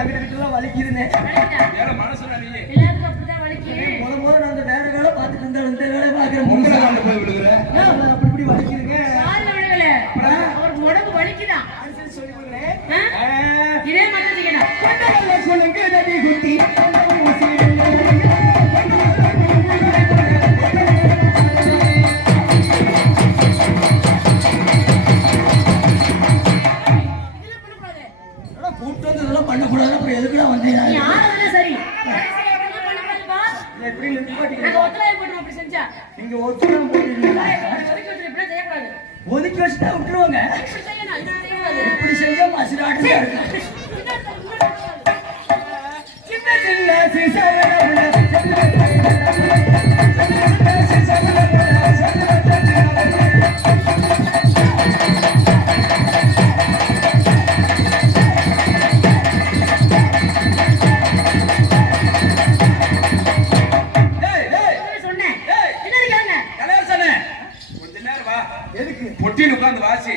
அங்கிட்டெல்லாம் வலிக்குதுன்னு மனசுல நீ எல்லாருக்கும் அப்படிதான் வலிக்குது. முத நான் அந்த வேற வேலை பார்த்துட்டு இருந்தேன் இந்த வேலை பார்க்குறேன் உங்களை காலில் போய் விழுகுற அப்படி இப்படி வலிக்குதுங்க காலில் விழுகல அவருக்கு உடம்பு வலிக்குதான். சொல்லி கொடுக்குறேன் இதே மாதிரி செய்யணும். சொல்லுங்க நதி குத்தி கூப்பிட்டு வந்து இதெல்லாம் பண்ணக்கூடாது. அப்புறம் எதுக்குடா வந்தீங்க? நீ ஆடுறதுல சரி. எப்படி நிப்பாட்டிக்கிறீங்க? நாங்க ஒத்தலாய் போட்டு அப்படி செஞ்சா நீங்க ஒத்துழைப்பு போடுறீங்களா? ஒதுக்கி வச்சு இப்படி செய்யக்கூடாது. ஒதுக்கி வச்சுட்டா விட்டுருவாங்க. இப்படி செய்யணும். இது செய்யக்கூடாது. இப்படி செஞ்சா மசிராட்டு இருக்கும். சின்ன சின்ன சிசவன பொட்டியில் உட்கார்ந்து வாசி.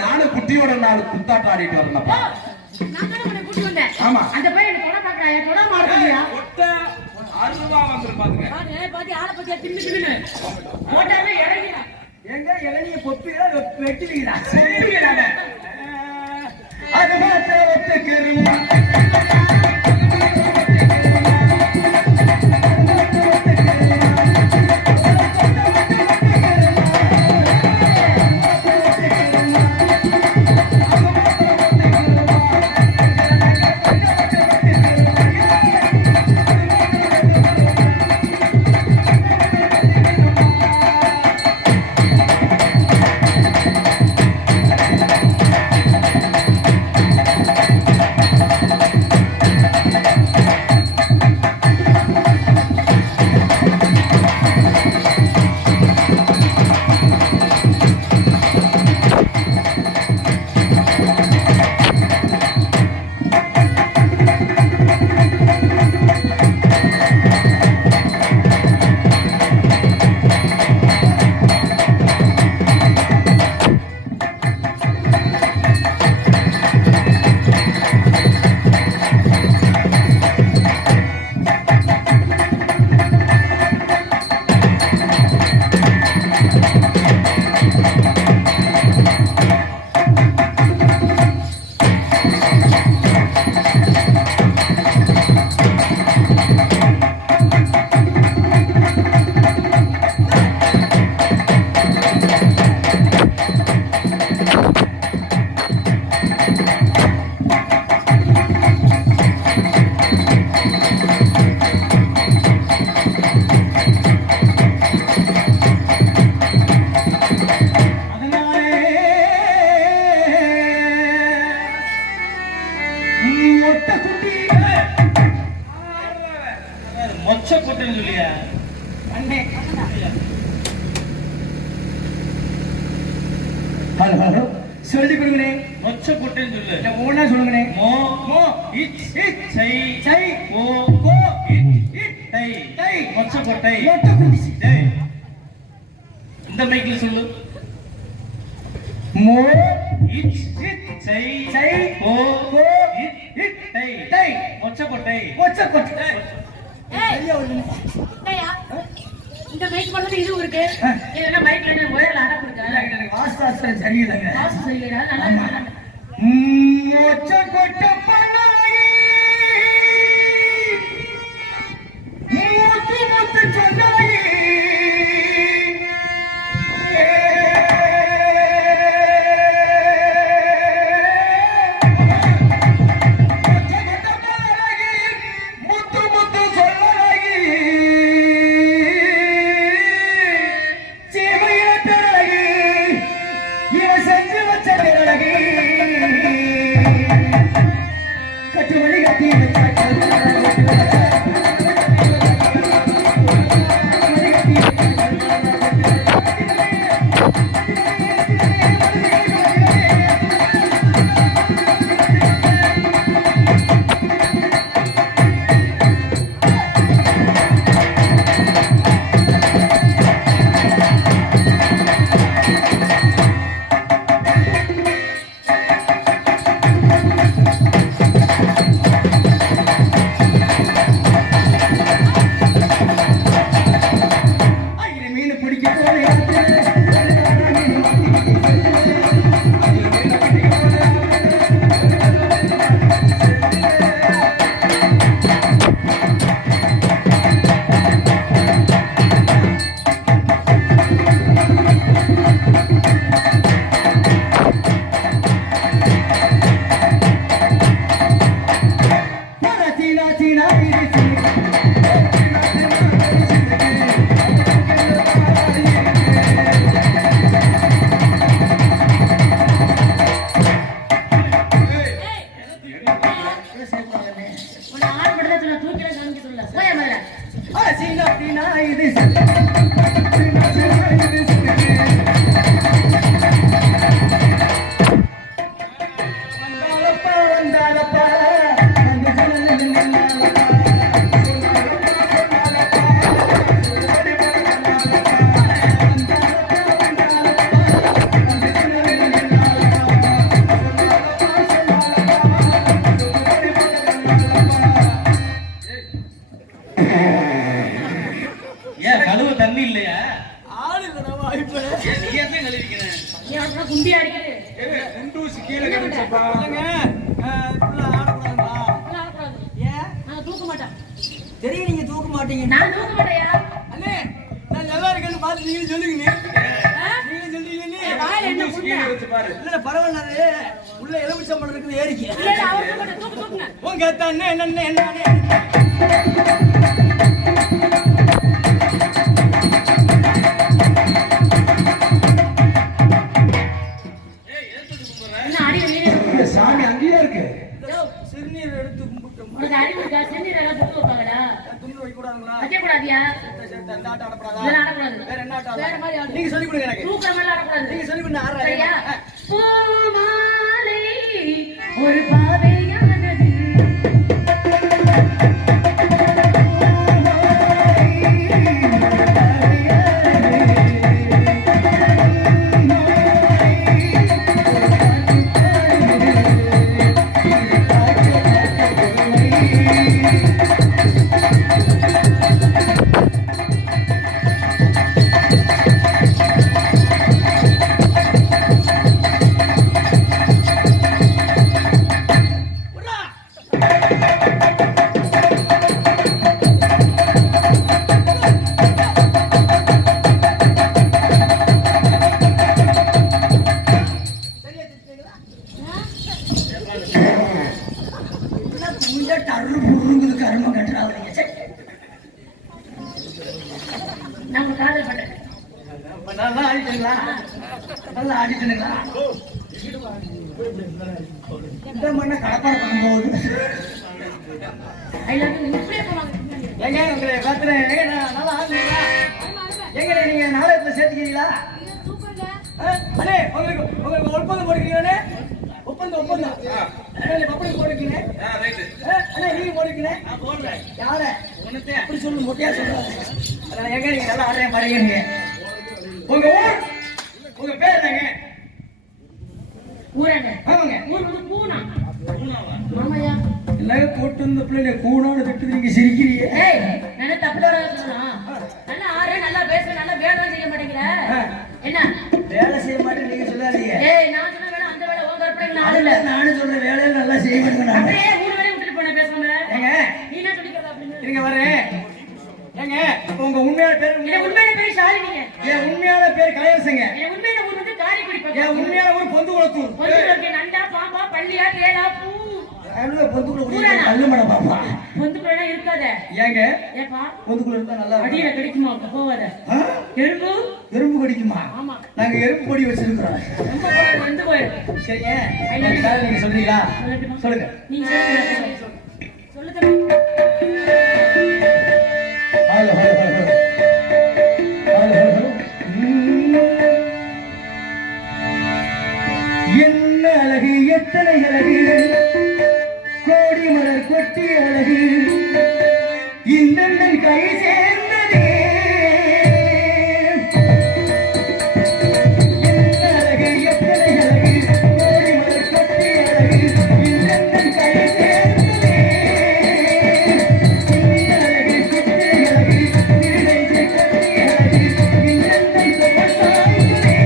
நானும் குட்டியோட 4 குத்தாட்டம் ஆடிட்டு வரேன்ப்பா. நான் தான உன்னை கூட்டி வந்தேன். ஆமா. அந்த பையன் என்ன தொட பாக்குறான். என் தொட மாட்டறியா? ஒட்ட 60 ரூபாய் வந்துரும் பாருங்க. பாத்தி ஆள பத்தியா தின்னு தின்னு. போட்டாவே இறங்கிடா. எங்க இளநிய பொப்பியா வெட்டிவீங்கடா. செப்பிங்கடா. அது மாத்திர ஒத்துக்கிறீங்க. சொல்லி கொடுங்கனே. மொச்ச கொட்டைன்னு சொல்லு. இல்ல ஓனா சொல்லுங்கனே. மோ மோ இச் இச் சை சை ஓ கோ இச் இச் தை தை மொச்ச கொட்டை. மொச்ச குடிசி. டேய் இந்த மைக்ல சொல்லு. மோ இச் இச் சை சை ஓ கோ இச் இச் தை தை மொச்ச கொட்டை. மொச்ச கொட்டை. ஏய் ஐயா ஒரு டேயா இந்த மைக் பண்ணது இதுவும் இருக்கு. இதெல்லாம் மைக்ல என்ன ஒயர்ல அடப்பு இருக்கா? எனக்கு வாஸ்தாஸ்தான் சரியில்லைங்க. வாசு சரியில்லைடா. நல்லா இருக்கு. மொச்ச கொட்டை பண்ணாயி மூத்து மூத்து சொன்னாயி குண்டூசி கீழே கிடந்துச்சப்பா. இல்லைங்க, புள்ள ஆடக்கூடாதுங்களா? அதெல்லாம் ஆடக்கூடாது. ஏன்? நாங்க தூக்க மாட்டோம். தெரியும் நீங்க தூக்க மாட்டீங்க. நான் தூக்க மாட்டேயா? அண்ணே, நான் நல்லா இருக்கேன்னு பார்த்து நீங்களும் சொல்லுங்க. ஆ? நீங்களும் சொல்றீங்கன்னு. என் வாயில என்ன குண்டூசி புண்ணா? கீழே வச்சு பாரு. இல்ல பரவாயில்ல, அது உள்ள எலுமிச்சம்பழம் இருக்குது ஏறிக்க. இல்ல, இல்ல, அவர் தூக்க மாட்டேன். தூக்குங்க. உங்க தண்ணே என்ன என்ன அடி வெளியே? இந்த சாமி அங்கேயே இருக்கு. சிறுநீர் எடுத்து கும்பிட்டோம். உனக்கு அறிவு இருக்கா? சிறுநீர் எல்லாம் துண்டு வைப்பாங்கடா. துண்டு வைக்கக்கூடாதுங்களா? வைக்கக்கூடாதியா? இந்த ஆட்டம் ஆடக்கூடாதா? இதெல்லாம் ஆடக்கூடாது. வேற என்ன ஆட்டம் வேற மாதிரி ஆடலாம்? ஆடு. நீங்க சொல்லிக் கொடுங்க எனக்கு. தூக்குற மாதிரி ஆடக்கூடாது. நீங்க சொல்லிக் கொடுங்க, ஆடுறேன். சரியா? பூமாலை ஒரு பாதையானது. சரியா தெரிஞ்சுங்களா? என்ன புள்ள டர்ரு புர்ருங்குது கரும கட்டுறாங்க. சே. நான் உங்க காதல் பண்றேன். அப்ப நல்லா ஆடிட்டுங்களா? நல்லா ஆடிட்டுங்களா? இந்த மண்ணை கடப்பார பண்ணும்போது ஐ லவ் யூ. இப்படியே போவாங்க. எங்க உங்களை பார்த்துறேன். எங்க நான் நல்லா ஆடுறீங்களா? எங்க நீங்க நாடகத்துல சேர்த்துக்கிறீங்களா? சூப்பர்ங்க. அண்ணே, உங்களுக்கு ஒப்பந்தம் போட்டுக்கிறீங்களே? ஒப்பந்தம் அண்ணே, பப்படி போட்டுக்கிறீங்க. அண்ணே, நீங்க போட்டுக்கிறீங்க. யார? அப்படி சொல்லு, மொட்டையா சொல்றாங்க. அதான் எங்க நீங்க நல்லா ஆடுறேன் பாருங்க. நீங்க. உங்க ஊர் உங்க பேர் என்னங்க? ஊரங்க. ஆமாங்க. ஊர் வந்து பூனா. ஆமாயா. எல்லாம் போட்டு வந்த பிள்ளை கூடான்னு திட்டு நீங்க சிரிக்கிறீங்க. ஏய், என்ன தப்புல சொல்லணும். நல்லா ஆறு, நல்லா பேச, நல்லா வேலை செய்ய மாட்டேங்கிற. என்ன? வேலை செய்ய மாட்டேன் நீங்க சொல்லாதீங்க. ஏய், நான் சொன்ன வேலை அந்த வேலை உன் கற்பனை ஆளு இல்ல. நானும் சொல்ற வேலையை நல்லா செய்வேன். அப்படியே ஊர் வேலையை விட்டுட்டு போன பேசாம. ஏங்க நீ என்ன சொல்லிக்கிறதா அப்படின்னு? நீங்க வரேன். ஏங்க இப்ப உங்க உண்மையான பேர் என் உண்மையான பேரு ஷாலினிங்க. என் உண்மையான பேர் கலையரசங்க. என் உண்மையான ஊர் வந்து காரைக்குடி என் பக்கம். உண்மையான ஊர் பொந்துகுளத்தூர். பொந்துக்குள்ள நண்டா, பாம்பா, பள்ளியா, தேடா, பூ. பொந்துக்குள்ள கல்லுமட பாப்பா. பொந்துக்குள்ள இருக்காத. ஏங்க ஏப்பா, பொந்துக்குள்ள இருந்தா நல்லா அடியில கிடைக்குமா? போவாத. ஆ? எறும்பு? எறும்பு கடிக்குமா? ஆமா. நாங்க எறும்பு பொடி வச்சிருக்கிறோம். ரொம்ப போயிடும், வந்து போயிடும். சரிங்க சார், நீங்க சொல்றீங்களா? சொல்லுங்க. நீங்க சொல்லுங்க. சொல்லு தம்பி. Hello hello hello hello hello. என்ன அழகு, எத்தனை அழகு, கோடி மலர் கொட்டி அழகு, இந்த கை சேர்ந்ததே. என்ன அழகு, எத்தனை அழகு, கோடி மலர் கொட்டி அழகு, இந்த கை சேர்ந்ததே. இந்த அழகு, சித்திரை அழகு, திருநெஞ்சை கட்டி அழகு, இந்த தோல் சாய்ந்ததே.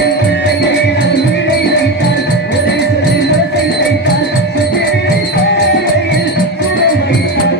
என் கையில் உயிரை வைத்தால், ஒரே சொல்லி மனசை வைத்தால், சித்திரை பாறையில் சுரம் வைத்தால்,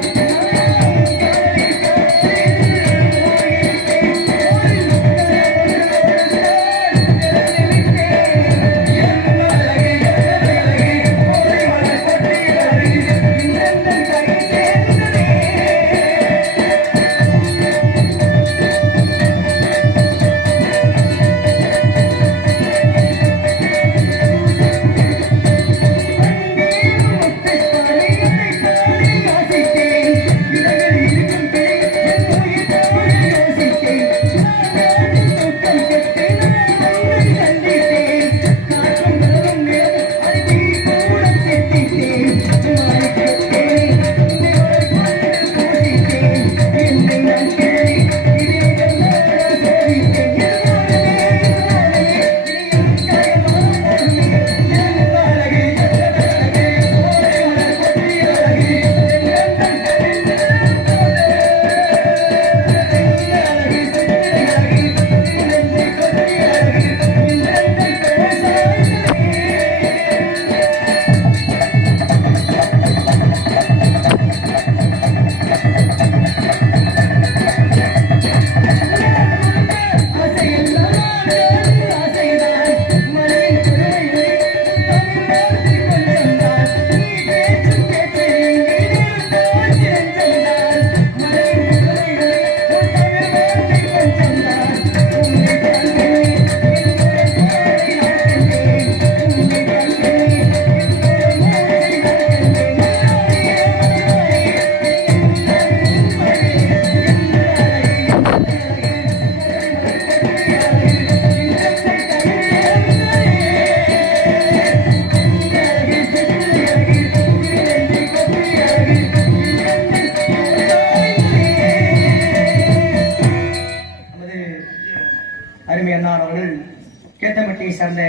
கோட்டை சார்ந்த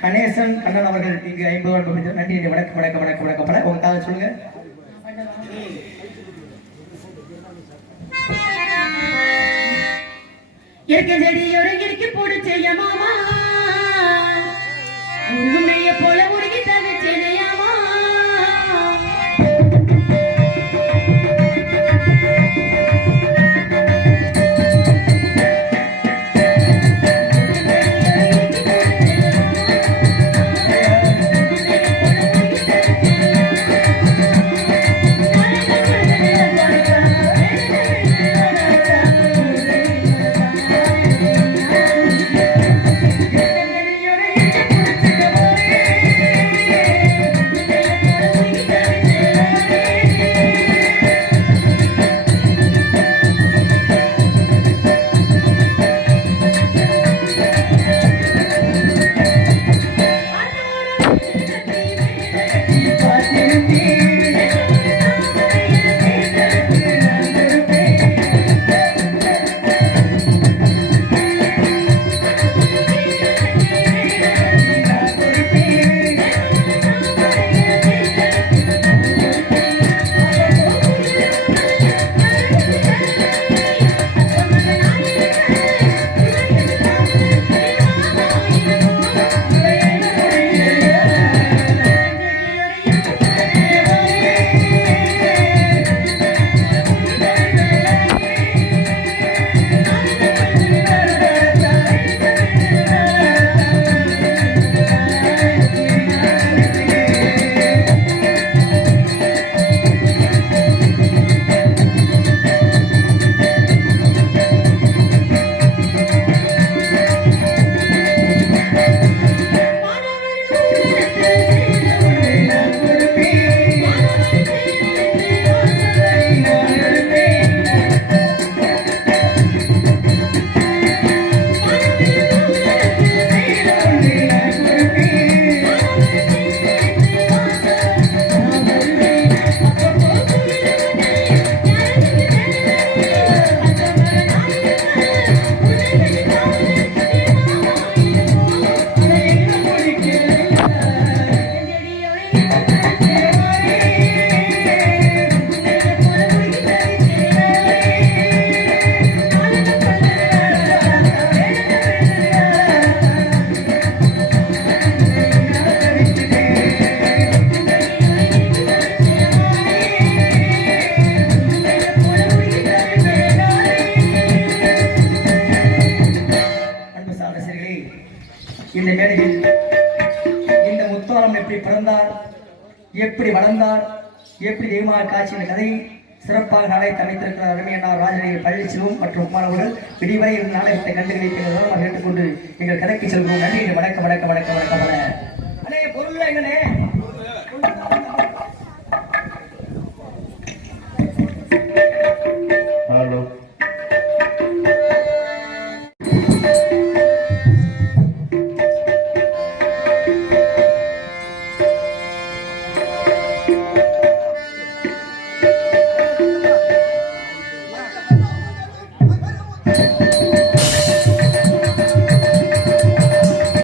கணேசன் கண்ணன் அவர்கள் இங்கு 50 ரூபாய் நன்றி. வணக்கம் வணக்கம் வணக்கம் வணக்கம் பல உங்களுக்காக சொல்லுங்க. இயற்கை செடியோட இடுக்கி போடு செய்ய மாமா உண்மைய போல உருகி தவிச்சேனையாமா இந்த மேடையில் இந்த முத்தாரம் எப்படி பிறந்தார், எப்படி வளர்ந்தார், எப்படி தெய்வமாக காட்சி என்ற கதையை சிறப்பாக நாடகத்தை அமைத்திருக்கிறார் அருமையண்ணார் ராஜநேயர் பழனிச்செல்வம் மற்றும் மாணவர்கள் விடிவரை இந்த நாடகத்தை கண்டுகளை கேட்டுக்கொண்டு எங்கள் கதைக்கு செல்வோம். நன்றி. வணக்கம் வணக்கம் வணக்கம் வணக்கம். அண்ணே பொருள் எங்கண்ணே